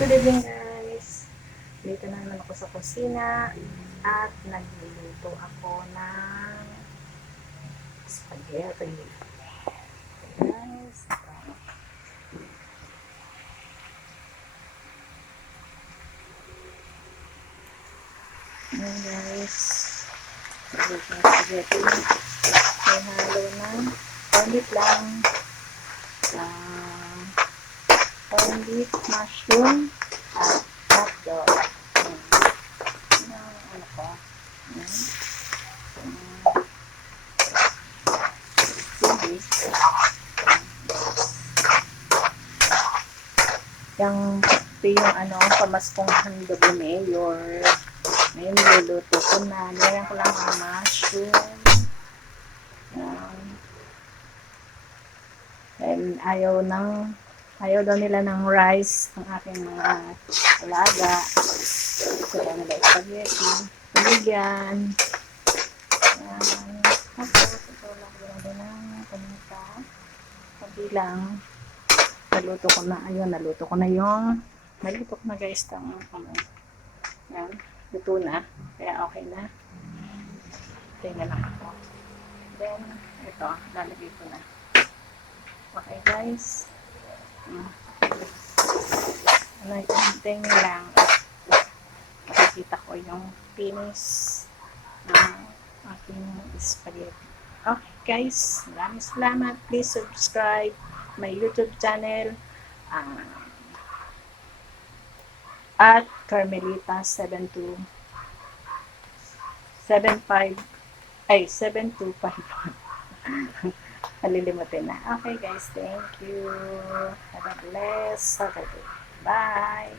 Good evening guys! Dito na naman ako sa kusina at nagluluto ako ng spaghetti. Guys, ayan guys, nagluluto ng spaghetti. May halo ng corned lang, corned beef, mushroom, at hotdog. Ano ko? Yung pamaskong handog mayor. Ngayon niluluto ko na. Nilagyan ko lang ang mushroom. And ayaw daw nila ng rice ng aking mga alaga. Kaya nila spaghetti. Paligyan. Tapos ito lang din ng paminta. Kabilang. Naluto ko na guys yan, luto na, kaya okay na. Tingnan lang ako. Then ito, lalagay ko na. Okay guys, tingnan lang, makikita ko yung finish ng aking spaghetti. Okay guys, maraming salamat. Please subscribe my YouTube channel at Carmelita 7251. Nalilimutin na. Okay guys, thank you. Have a blessed Saturday. Bye!